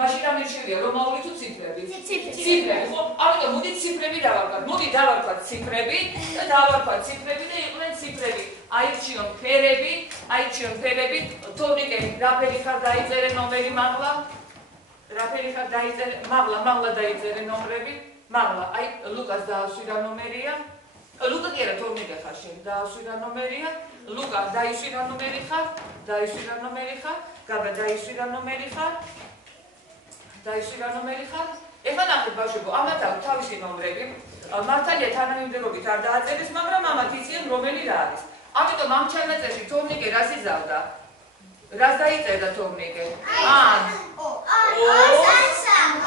მაშინ ამ შეიძლება რომაული თუ ციფრები ციფრები ხო ამიტომ მოდი ციფრები დავარქვათ მოდი დავარქვათ ციფრები და დავარქვათ ციფრები და იყვნენ ციფრები აირჩიონ ფერები თორნიკე რა ფერი ხარ დაიწერე ნომერი მაღლა რაფერი ხარ დაიწერე, მაღლა დაიწერე ნომრები, მაღლა, აი ლუკას დაასვირა ნომერია, ლუკა კი არა თორმეტე ხარ შენ, დაასვირა ნომერია, ლუკა დაისვირა ნომერი ხარ, გაბა დაისვირა ნომერი ხარ, ეხლა ნახეთ ბავშვებო, ამათ აქვს თავისი ნომრები, მართალია თანამიმდევრობით არ დააწერეს, მაგრამ ამათ იციან რომელი რა არის. ამიტომ ამ ჩანაწერში თორნიკე რას იზავდა? რას დაიწერდა თორნიკე?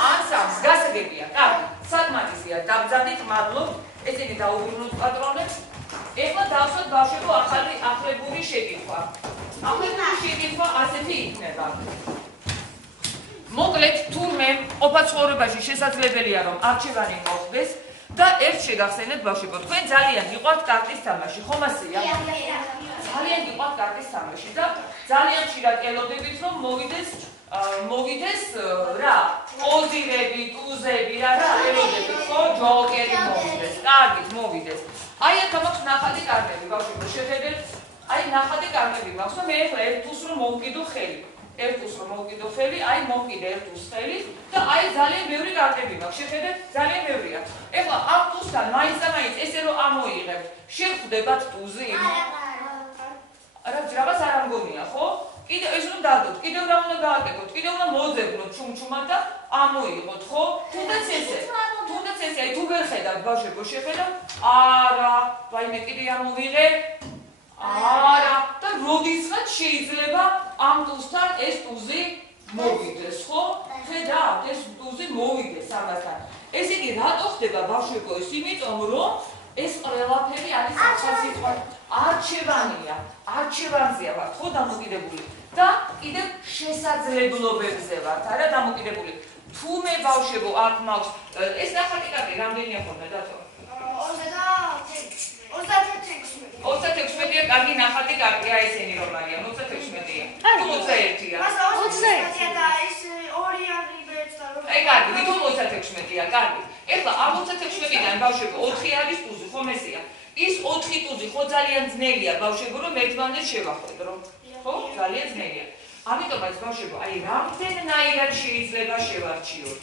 ანსამს, გასაგებია, კარგი, საკმარისია, დაბრძანდით, მადლობ, ესენი დაუბრუნოთ პატრონებს. ეხლა დავსვათ ბავშვებო ახლებური შეკითხვა. ახლებური შეკითხვა ასეთი იქნება. მოკლედ, თურმე ყოფა ცხოვრებაში შესაძლებელია, რომ არჩევანი მოხდეს და ერთ შეგახსენეთ ბავშვებო, თქვენ ძალიან გიყვართ კარტის თამაში, ხომ ასეა? ძალიან გიყვართ კარტის თამაში და ძალიან ხშირად ელოდებით, რომ მოვიდეს რა, პოზირები, ტუზები, რა ელოდებით, ხო, ჯოკერი მოვიდეს, კარგით მოვიდეს. აი აქ მაქვს ნახატი კარტები, ბავშვებო, შეხედეთ, აი ნახატი კარტები მაქვს და მე ახლა ერთ თუს რომ მოვკიდო ხელი, აი მოვკიდე ერთ თუს ხელი და აი ძალიან ბევრი კარტები მაქვს, შეხედეთ, ძალიან ბევრია. ეხლა ამ თუსთან მაინც ესე რომ ამოიღებ, შევხვდებათ ტუზი? არა, ჯრაბას არ ამგონია, ხო? კიდევ ეს რომ დადოთ, კიდევ რა უნდა გააკეთოთ, კიდევ უნდა მოძებნოთ ჩუმჩუმად და ამოიღოთ, ხო? თუნდაც ესე, აი თუ ვერ ხედავთ ბავშვებო, შეხედავთ, არა, ვაიმე კიდე ამოვიღე, არა, და როდისღაც შეიძლება ამ ტუსთან ეს ტუზი მოვიდეს, ხო? ხედავთ, ეს ტუზი მოვიდეს ამასთან. ესე იგი, რატო ხდება ბავშვებო ეს? იმიტომ რომ ეს ყველაფერი არის ახალსიტყვა არჩევანზეა ვართ, ხო დამოკიდებული და კიდევ შესაძლებლობებზე ვართ, არა დამოკიდებული. თუ მე ბავშვებო აქ მაქვს ეს ნახატი კარტი რამდენია ხოლმე დათო? 36-ია, კარგი ნახატი კარტია ესენი რომ არიან, 36-ია. თუ 21-ია. 21-ია და ეს 2 აღიბებს და რომ აი კარგი, ვითომ 36-ია, კარგი. ეხლა ამ 36-დან ბავშვებო 4 არის ტუზი, ხომ ესეა? ის 4 ტუზი ხო ძალიან ძნელია ბავშვებო, რომ ერთმანეთს შევახვედრო. ხო? ძალიან ძნელია. ამიტომაც ბავშვებო, აი რამდენნაირად შეიძლება შევარჩიოთ?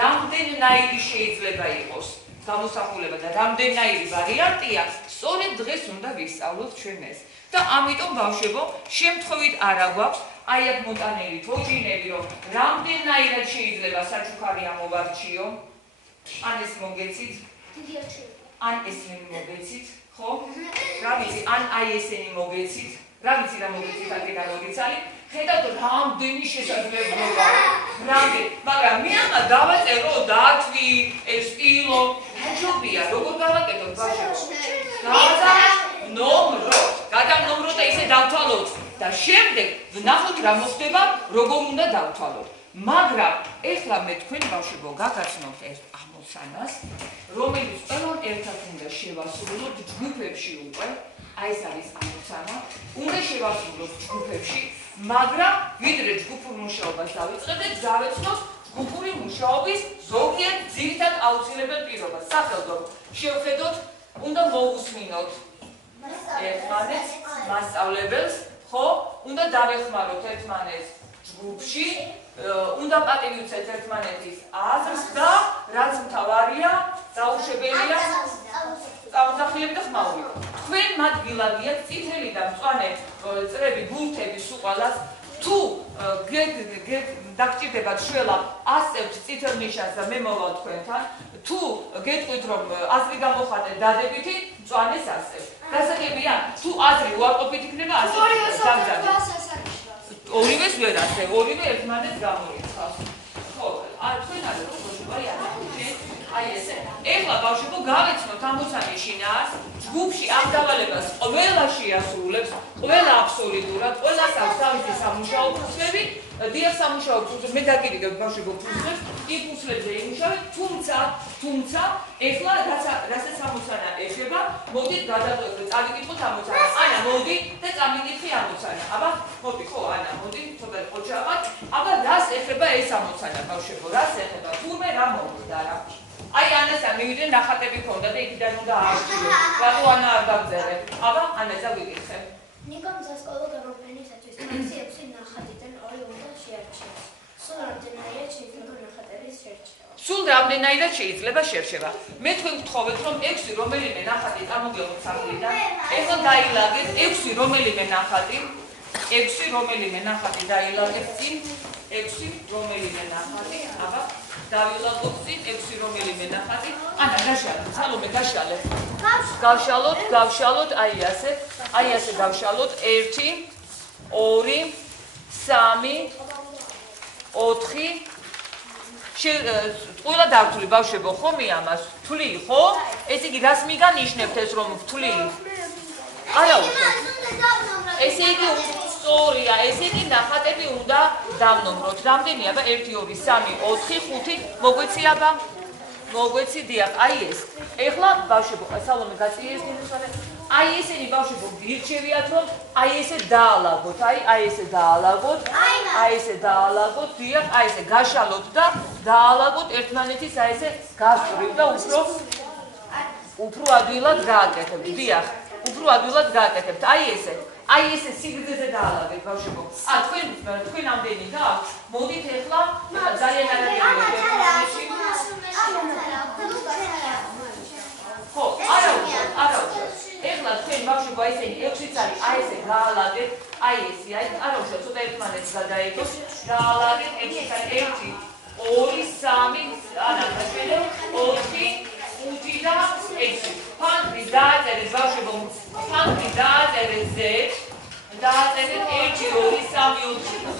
რამდენნაირი შეიძლება იყოს გამოსახულება და რამდენნაირი ვარიანტია? სწორედ დღეს უნდა ვისწავლოთ ჩვენ ეს. და ამიტომ ბავშვებო, შემთხვევით არა გვაქვს აი აქ მოტანილი თოჯინები, რომ რამდენნაირად შეიძლება საჩუქარი ამოვარჩიო? ან ეს მოგეცით? ან ესენი მოგეცით, ხო? რა ვიცი, ან აი ესენი მოგეცით, რა ვიცი რა მოგეცით აქედან მოგიცალი, ხედავთ რამდენი შესაძლებლობა, მაგრამ მე ამა დავაწერო დათვი, ეს პილო, დაჯობია, როგორ გავაკეთოთ ბავშვებო? გადავნომროთ და ისე დავთვალოთ და შემდეგ ვნახოთ რა მოხდება, როგორ უნდა დავთვალოთ. მაგრამ ეხლა მე თქვენ ბავშვებო გაგაცნობთ ეს ამოცანას, რომელიც ყველამ ერთად უნდა შევასრულოთ ჯგუფებში უკვე, აი ეს არის ამოცანა, უნდა შევასრულოთ ჯგუფებში, მაგრამ ვიდრე ჯგუფურ მუშაობას დავიწყებდეთ, გავეცნოთ ჯგუფური მუშაობის ზოგიერთ ძირითად აუცილებელ პირობას. სახელდო, შევხედოთ, უნდა მოусმინოთ ერთმანეთს, მასწავლებელს, ხო? უნდა დავეხმაროთ ერთმანეთს ჯგუფში, უნდა პატივიცეთ ერთმანეთის აზრს და რაც მთავარია, დაუშვებელია წარმოსახილები და ხმაური. თქვენ მათ გილაგიათ წითელი და მწვანე წრები, ბურთები სულ ყველას. თუ დაგჭირდებათ შველა ასწევთ წითელ ნიშანს და მე მოვალ თქვენთან, თუ გეტყვით რომ აზრი გამოხატეთ დადებითი, მწვანეს ასწევთ. გასაგებია, თუ აზრი უარყოფით იქნება, ორივეს ვერ ასწევ, ორივე ერთმანეთს გამორიცხავს. ხო, თქვენ არ აი ესე. ეხლა ბავშვებო გავეცნოთ ამოცანის შინაარს, ჯგუფში ამ დავალებას ყველა შეასრულებს, ყველა აბსოლუტურად, ყველას აქვს თავისი სამუშაო ფუსლები, დიახ სამუშაო ფუსლები, მე დაგირიგებ ბავშვებო ფუსლებს, იმ ფუსლებზე იმუშავეთ, თუმცა ეხლა რასაც ამოცანა ეხება, მოდით გადავწყვეტოთ, წავიკითხოთ ამოცანა. ანა, მოდი და წამიკითხი ამოცანა. აბა, მოდი ხო, ანა, მოდი, ცოტა ყოჩავად. აბა, რას ეხება ეს ამოცანა, ბავშვებო, რას ეხება? თურმე რა მოხდა რა? აი ანასა მივიდე ნახატები ქონდა და იქიდან უნდა აარჩიო. რატო ანა არ გაგზერე? აბა, ანასა ვიკითხე. ნიკომ სასკოლო გამოფენისათვის 6 ნახატიდან 2 უნდა შეარჩიოს. სულ რამდენადაც შეიძლება ნახატების შერჩევა. სულ რამდენადაც შეიძლება შერჩევა. მე თქვენ გთხოვეთ რომ 6 რომელიმე ნახატი წამოგიოთ საფრიდან. ეხლა დაილაგეთ 6 რომელიმე ნახატი. 6 რომელიმე ნახატი დაილაგეთ წინ. 6 რომელიმე ნახატი. აბა დავილაგოთ წინ 6 რომელიმე ნახატი. ანა გაშალეთ, სალომე გაშალეთ. გავშალოთ, აი ასე. აი ასე გავშალოთ 1 2 3 4 ყველა დავთვლი ბავშვებო ხომი ამას ვთვლი ხო? ესე იგი რას მიგანიშნებთ ეს რომ ვთვლი? არა უშოთ. ესე იგი სწორია, ესე იგი ნახატები უნდა დავნომროთ. რამდენია აბა 1 2 3 4 5 მოგვეცი აბა? მოგვეცი დიახ, აი ეს. ეხლა ბავშვებო, სალომე გაწიეს დინუსარე. აი ესენი ბავშვებო გირჩევიათ რომ აი ესე დაალაგოთ, აი ესე დაალაგოთ, აი ესე დაალაგოთ, დიახ, აი ესე გაშალოთ და დაალაგოთ ერთმანეთის აი ესე გასწრით და უფრო ადვილად გააკეთებთ, დიახ, უფრო ადვილად გააკეთებთ, აი ესე სიგრძეზე დაალაგეთ ბავშვებო. თქვენ ამდენი გააქვთ, მოდით ეხლა ძალიან არადიოდი ხო, არა უშოთ. ეხლა თქვენ ბავშვებო აი ესენი 6 წელი აი ესე გაალაგეთ, აი ესე, აი არა უშოთ, ცოტა ერთმანეთს გადაიგოთ, გაალაგეთ 6 წელი 1 2 3 ანა გაშვიდე 4 5 და 6. ფანტი დააწერეთ ბავშვებო, ფანტი დააწერეთ Z, დააწერეთ 1 2 3 4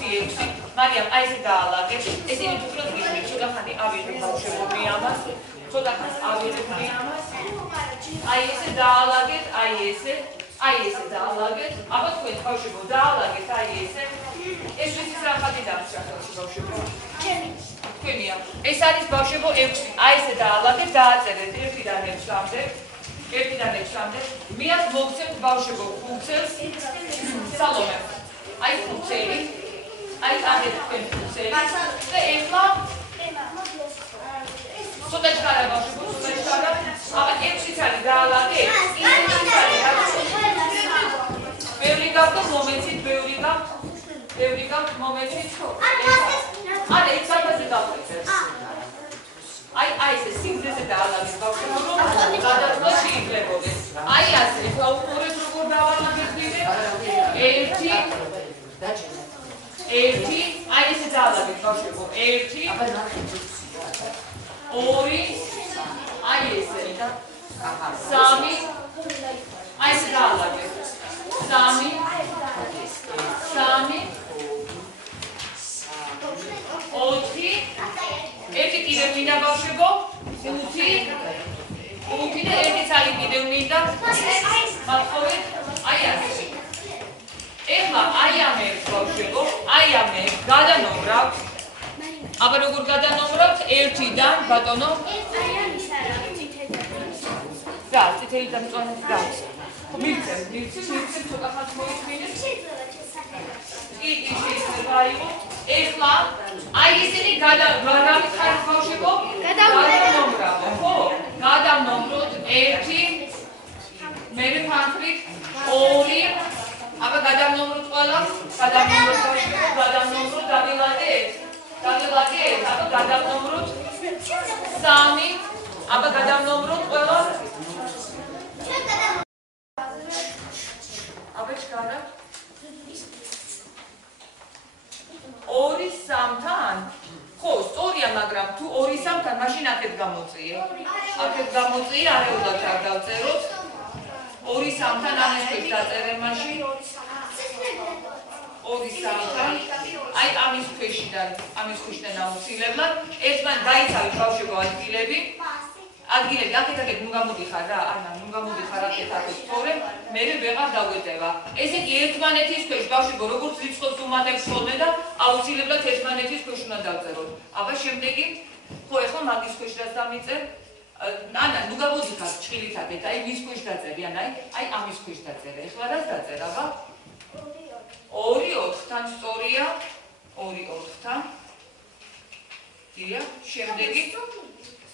5 6. მარიამ აი ესე გაალაგეთ. ესენი უფრო გიჩვენებთ, ცოტა ხანი ავიღეთ ბავშვებო მე ამას. ცოტა ხანს ავიღებდი ამას. აი ესე დაალაგეთ, აი ესე დაალაგეთ. აბა თქვენ ბავშვებო დაალაგეთ, აი ესე. ეს ვიცით რა ხატი დამჭა ბავშვებო? თქვენია. ეს არის ბავშვებო 6. აი ესე დაალაგეთ, დააწერეთ 1-დან 6-მდე. 1-დან 6-მდე. მე აქ მოგცემთ ბავშვებო ფუნქციას. სალომე. აი ფუნქციები. აი აგეთ თქვენ ფუნქციები. და ეხლა ცოტა ჩქარა ბავშვებო, ცოტა ჩქარა. აბა 6 წელი დაალაგეთ. ბევრი გავთ მომეცით, ბევრი გავთ მომეცით. არა, იქ საფაზე დავხერხეთ. აი ესე სიგრძეზე დაალაგეთ ბავშვებო, რომ გადაწყვეტა შეიძლებოდეს. აი ასე, ეხლა უყურეთ როგორ დაალაგეთ ვიდე. 1 აი ესე დაალაგეთ ბავშვებო. 1 2 აი ესე 3 აი ესე დაალაგეთ 3 4 ერთი კიდევ მინდა ბავშვებო 5 და ერთი ცალი კიდევ მინდა მახორეთ აი ასე ეხლა აი ამე ბავშვებო აი ამე გადანომრავთ აბა როგორ გადანომრავთ 1-დან ბატონო და წითელი და მწვანე და მივცემ ცოტა ხანს მოიწმინეთ იგი შეიძლება იყო ეხლა აი ისინი გადავით ხარ ბავშვებო გადანომრავთ ხო გადანომროთ 1 მერე ფანფრით 2 აბა გადანომროთ ყველა გადანომროთ ბავშვებო გადანომროთ დავილაგეთ აბა გადავნომროთ 3 აბა გადავნომროთ ყველა აბა ჩქარა 2-3-თან ხო სწორია მაგრამ თუ 2-3-თან მაშინ აქეთ გამოწიე არა უნდა არ დავწეროთ 2-3-თან ამის ქვეშ დაწერე მაშინ 2-3-თან აი ამის ქვეშიდან აუცილებლად ერთმან დაიცავით ბავშვებო ადგილები აქეთ ნუ გამოდიხარ რა ანა ნუ გამოდიხარ აქეთ თორემ მე ვეღარ დაგვეტევა ესე იგი ერთმანეთის ქვეშ ბავშვებო როგორც რიცხვებს უმატებს ხოლმე და აუცილებლად ერთმანეთის ქვეშ უნდა დავწეროთ აბა შემდეგი ხო ეხლა მაგის ქვეშ რაც დამიწერ ანა ნუ გამოდიხარ ჭხილით აქეთ აი მის ქვეშ დაწერე აი ამის ქვეშ დაწერე ეხლა რას დაწერ აბა 2-4-თან სწორია 2-4-თან დია შემდეგი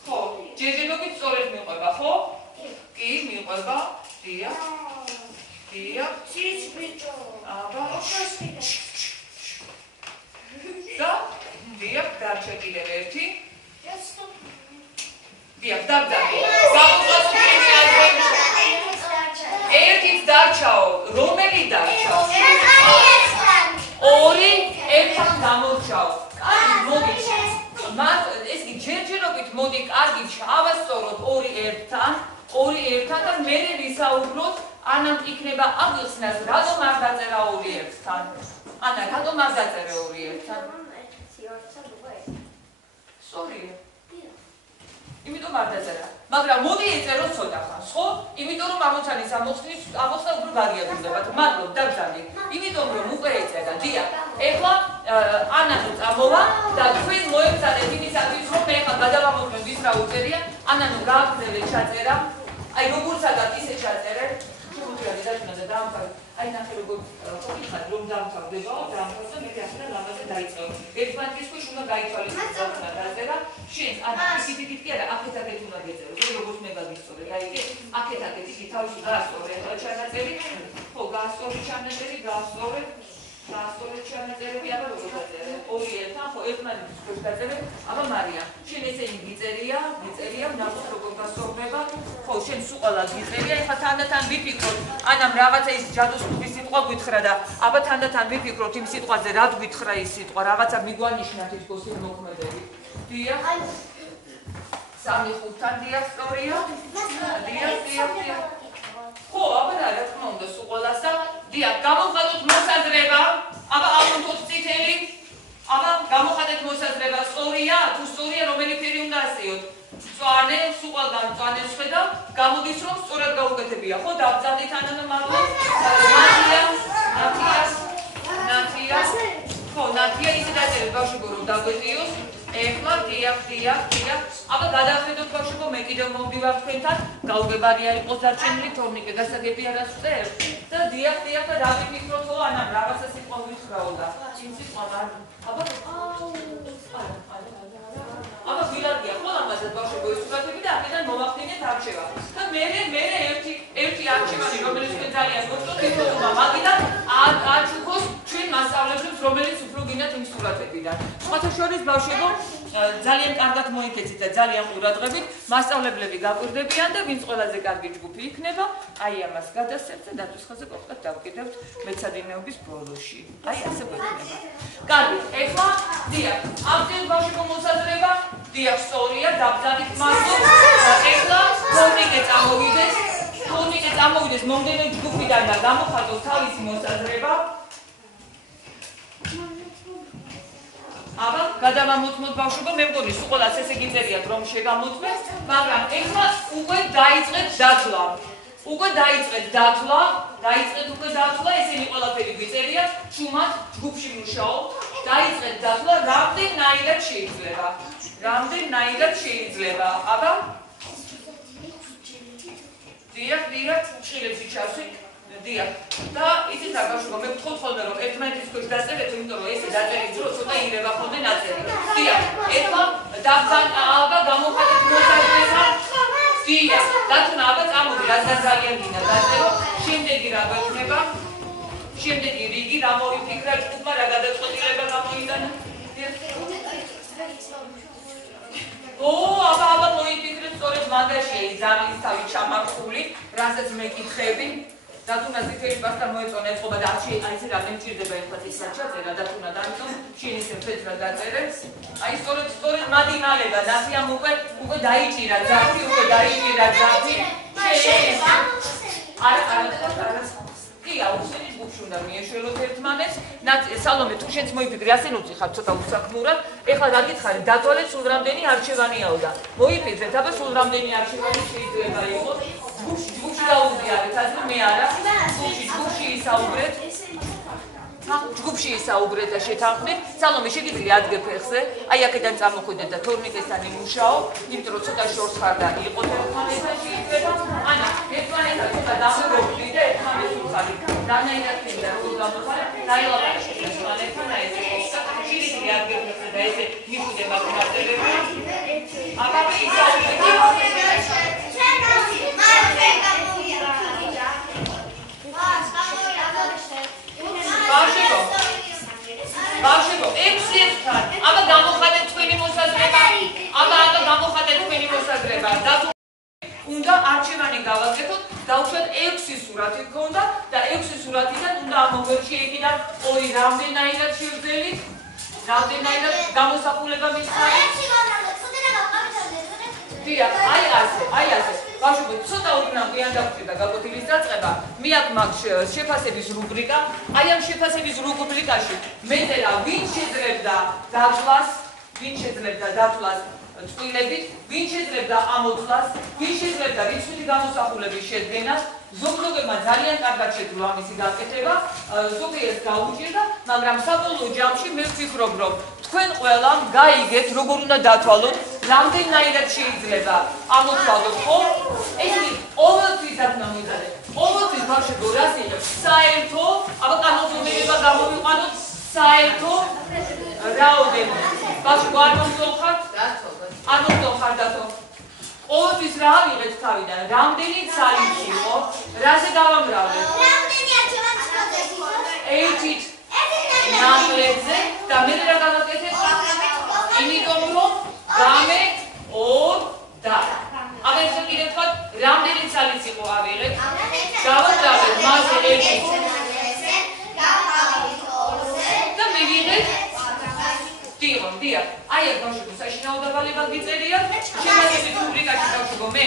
ხო ჯერჯერობით სწორედ მიყვება ხო კი მიყვება დია ციც ბიჭო აბა და დია და დიახ, დაბძანე. გამოყვანო ჩემი აზრები. ერთიც დარჩაო, რომელი დარჩაო? ორი ერთად გამორჩაო. კარგი, მოდი. ეს ჯერჯერობით მოდი, კარგი, ჩავასწოროთ ორი ერთთან და მე ვისაუბროთ, ანამ იქნება აღიხსნას, რატომ არ დაწერა ორი ერთთან? ანა, რატომ არ დაწერე ორი ერთთან? სწორია. იმიტომ არ დაწერა. მაგრამ მოდი ეწეროთ ცოტა ხანს, ხო? იმიტომ რომ ამოცანის ამოხსნა უფრო გაგიაზრდებათ. მადლობ, დაბძანე. იმიტომ რომ უკვე ეწერა. დიახ. ეხლა ანანო წამოვა და თქვენ მოეწადეთ იმისათვის, რომ მე ხა გადავამოწმებ ის რა უწერია. ანანო გააგრძელეთ ჩაწერა. აი როგორც აგად ისე ჩაწერე. შემოგვიდგა დაწნა და დაამთავრე. აი ნახე როგორ ხოქიხარ რომ დაამთავრდებაო, დაამთავრდა მე ახლა ლამაზე დაიწყო. ერთმანეთის ქვეშ უნდა გაითვალისწინო და დაწერა. შენ ანა ისიც კი არა, აქეთ უნდა გეწერო. როგორც მე გაგისწორე, აი აქეთ ისე თავის გაასწორე ჩანაწერი. ხო, გაასწორე ჩანაწერი, გაასწორე ჩანაწერები, აბა როგორ დაწერე? ორი ერთთან, ხო, ერთმანეთის ქვეშ დაწერე. აბა მარია, შენ ესენი გიწერია, ნახოთ როგორ გასწორდება. ხო, შენ სულ ყველა გიწერია, ეხლა თანდათან ვიფიქროთ, ანამ რაღაცა ის ჯადოსნური სიტყვა გითხრა და აბა თანდათან ვიფიქროთ იმ სიტყვაზე, რა გითხრა ის სიტყვა, რაღაცა მიგვანიშნა თითქოს ის მოქმედები. დიახ. 3-5-თან დიახ, სწორია. დიახ. ხო, აბა რა თქმა უნდა, სულ ყველას და დიახ, გამოვხატოთ მოსაზრება. აბა ავუნთოთ წითელი. აბა გამოხატეთ მოსაზრება, სწორია, თუ სწორია, რომელი ფერი უნდა ასეოთ? მწვანე, სულ ყველგან მწვანე ვხედავ, გამოდის რომ სწორად გაუკეთებია, ხო? დაბძანდით ანანო მადლობ. ნათია. ხო, ნათია ისე დაწერეთ ბავშვებო რომ დაგვეწიოს. ეხლა დიახ. აბა გადავხედოთ ბავშვებო, მე კიდევ მომდივარ თქვენთან. გაუგებარია იყოს დარჩენილი თორნიკე, გასაგები არ ასწრებ. და დიახ და რა ვიფიქროთო, ანამ რაღაცა სიტყვა ვითხრაო და იმ სიტყვა აბა გვილადია ხო ამაზე ბავშვებო ეს სურათები და აქედან მოვახდინეთ არჩევა. და მე ერთი არჩევანი, რომელიც თქვენ ძალიან გოწოდით, თითქოს მაგიდან აჩუქოს ჩვენ მასწავლებლებს, რომელიც უფრო გინდათ იმ სურათებიდან. სხვათა შორის ბავშვებო, ძალიან კარგად მოიქეცით და ძალიან ყურადღებით, მასწავლებლები გაკვირდებიან და ვინც ყველაზე კარგი ჯგუფი იქნება, აი ამას გადასცემთ და დათვის ხაზე კოხტად დავკიდებთ მეცადინეობის ბოლოში. აი ასე გვექნება. კარგი, ეხლა დიახ, ამჯერ ბავშვებო მოსაზრება, დიახ, სწორია, დაბძანით მადლობ. ეხლა თორნიკე წამოვიდეს მომდევნო ჯგუფიდან და გამოხატოს თავისი მოსაზრება. აბა გადავამოწმოთ ბავშვებო, მე მგონი სულ ყველას ესე გიწერიათ რომ შეგამოწმეთ, მაგრამ ეხლა უკვე დაიწყეთ დათვლა, ესენი ყველაფერი გვიწერიათ, ჩუმად ჯგუფში მუშაობ, დაიწყეთ დათვლა, რამდენნაირად შეიძლება. აბა დიახ, შილებში ჩავსვი. დიახ. და იცით რა ბავშვებო, მე ვთხოვთ ხოლმე რომ ერთმანეთის ქვეშ დაწერეთ, იმიტომ რომ ესე დაწერით დრო ცოტა ირება ხოლმე ნაწერი. დიახ. ეხლა დაბძან აბა გამოხატეთ მოსაზრება. დიახ. დათუნა აბა წამოდი, რადგან ძალიან გინდა დაწერო. შემდეგი რა გვექნება? შემდეგი რიგი რა მოვიფიქრა ჯგუფმა, რა გადაწყვეტილება გამოიტანა? აბა მოიფიქრეთ, სწორედ მაგაშია ზამის თავი ჩამარხული, რასაც მეკითხები. დათუნა ზითელი პასტა მოეწონა ეწყობა და აი ესე რა მემჭირდება ეხლა ის ჩაწერა დათუნა და ამიტომ შენ ისე ფეთრად დაწერე. აი სწორედ მადიმალება დათიამ უკვე დაიჭირა ძაფი. კი, აუცილებლად ჯგუფში უნდა მიეშველოთ ერთმანეთს. სალომე, თუ შენც მოიფიქრე, ასე ნუცი ხარ ცოტა უსაქმურად. ეხლა რა გითხარი, დათვალეთ სულ რამდენი არჩევანიაო და მოიფიქრეთ, აბა სულ რამდენი არჩევანი შეიძლება იყოს. ჯგუფში დაუზიარეთ, ასე მე არა. ჯგუფში ისაუბრეთ და შეთანხმდით. სალომე, შეგიძლია ადგე ფეხზე, აი აქედან წამოხვიდეთ და თორნიკესთან იმუშაო, იმიტომ რომ ცოტა შორს ხარ და იყო ერთმანეთთან შეიძლება. ანა, ერთმანეთთან ცოტა დამოგვიდე და ერთმანეთს უხარი. რანაირად მინდა რომ გამოხარე, დაილაპარაკეთ ერთმანეთთან, აი ესე ხოსა. შეგიძლია ადგე ფეხზე და ესე მიხვიდე მაგნატერები. აბა ისაუბრეთ. ბავშვებო, 6-თან. აბა გამოხატეთ თქვენი მოსაზრება. მოგერში იქიდან ორი რამდენაირად შევძელით? რამდენაირად გამოსახულება მიხარით? დიახ, აი ასე. ბავშვებო, ცოტა ოდნავ გვიან დაგვჭირდა გაკვეთილის დაწყება. მე აქ მაქვს შეფასების რუბრიკა. აი ამ შეფასების რუბრიკაში მეწერა ვინ შეძლებდა დათვლას წყვილებით, ვინ შეძლებდა ამოწმას, ვინ შეძლებდა რიცხვი გამოსახულების შედგენას. ზოგმა ძალიან კარგად შეძლო ამისი გაკეთება, ზოგიერთს გაუჭირდა, მაგრამ საბოლოო ჯამში მე ვფიქრობ, რომ თქვენ ყველამ გაიგეთ, როგორ უნდა დათვალოთ, რამდენაირად შეიძლება ამოთვალოთ, ხო? ესენი ყოველთვის დათმამიდარე. ყოველთვის ბავშვებო, რას იღებს? საერთო, აბა კანონზომიერება გამოვიყვანოთ, საერთო რაოდენობა. ბავშვებო, არ მომწონხართ? არ მომწონხართ დათო? ყოველთვის რა ავიღეთ თავიდან? რამდენი ცალით იყო? რაზე გავამრავლეთ? ერთით ნამლებზე და მე რა გავაკეთებ? იმიტომ რომ გამე 2 და აგერზე კიდევ თქვა რამდენი ცალით იყო ავიღეთ? გავამრავლეთ მასე ერთით და მივიღეთ დიახ, აი ეს ბავშვებო, საშინაო დავალება გიწერიათ. შემოგვიყვეთ რუბრიკაში ბავშვებო, მე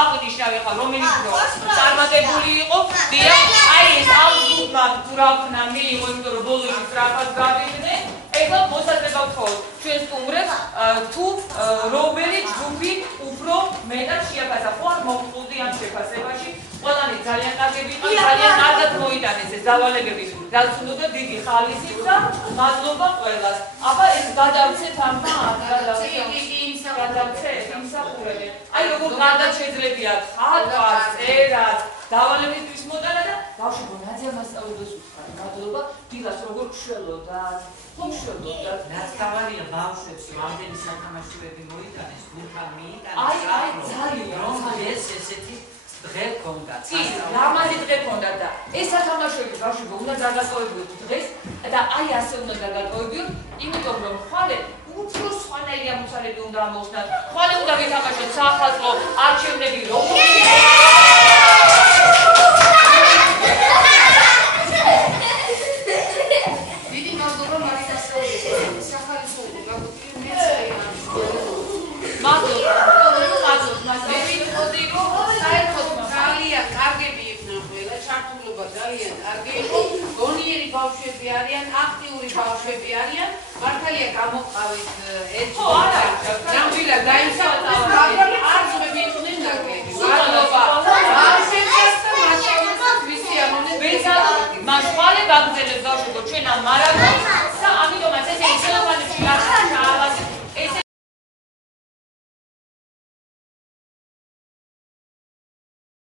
აღნიშნავ ახლა რომელი დრო წარმატებული იყო. დიახ, აი ეს ალგორითმა გრაფნა მიიღო, იმიტომ რომ ბოლოში სწრაფად გავიგდნენ. ეხლა მოსაზრება ვთხოვოთ ჩვენ სტუმრებს, თუ რომელი ჯგუფი უფრო მეტად შეაფასა. ხო არ მოგხსოვდი ამ შეფასებაში? ყველანი ძალიან კარგები იყო, ძალიან კარგად მოიტანეს ეს დავალებები, რაც უნდა დიდი ხალისით და მადლობა ყველას. აბა ეს გადავცეთ ამ იმსახურებენ. აი როგორ კარგად შეძლებიათ ხატვას, წერას, დავალებისთვის მოტანა და ბავშვებო, ნაძია მასწავლებლებს უთხრა, მადლობა, დილას როგორ გშველოდათ, ხო გშველოდათ. რაც თავარია ბავშვებს რამდენი სათამაშოები მოიტანეს, გულთან მიიტანეს. აი ძალიან, რომ ეს ესეთი დღე გქონდათ. კი, ლამაზი დღე გქონდათ და ეს სათამაშოები ბავშვებო უნდა დაგატოვებიოთ დღეს და აი ასე უნდა დაგატოვებიოთ, იმიტომ რომ ხვალე უფრო სხვანაირი ამოცანები უნდა ამოვხსნათ. ხვალე უნდა გეთამაშოთ საახალწლო არჩევნები როგორი დიდი მადლობა მარიასაურებს. სახალხო გაგვიყვი მეც აი ამ მადლობა. მე ვიტყოდი რომ საერთოდ ძალიან კარგები იქნა ყველა, ჩართულობა ძალიან კარგი იყო, გონიერი ბავშვები არიან, აქტიური ბავშვები არიან, მართალია გამოყავით ეს. ხო, არა, ნამდვილად დაიმსახურეს, მაგრამ არ ძმები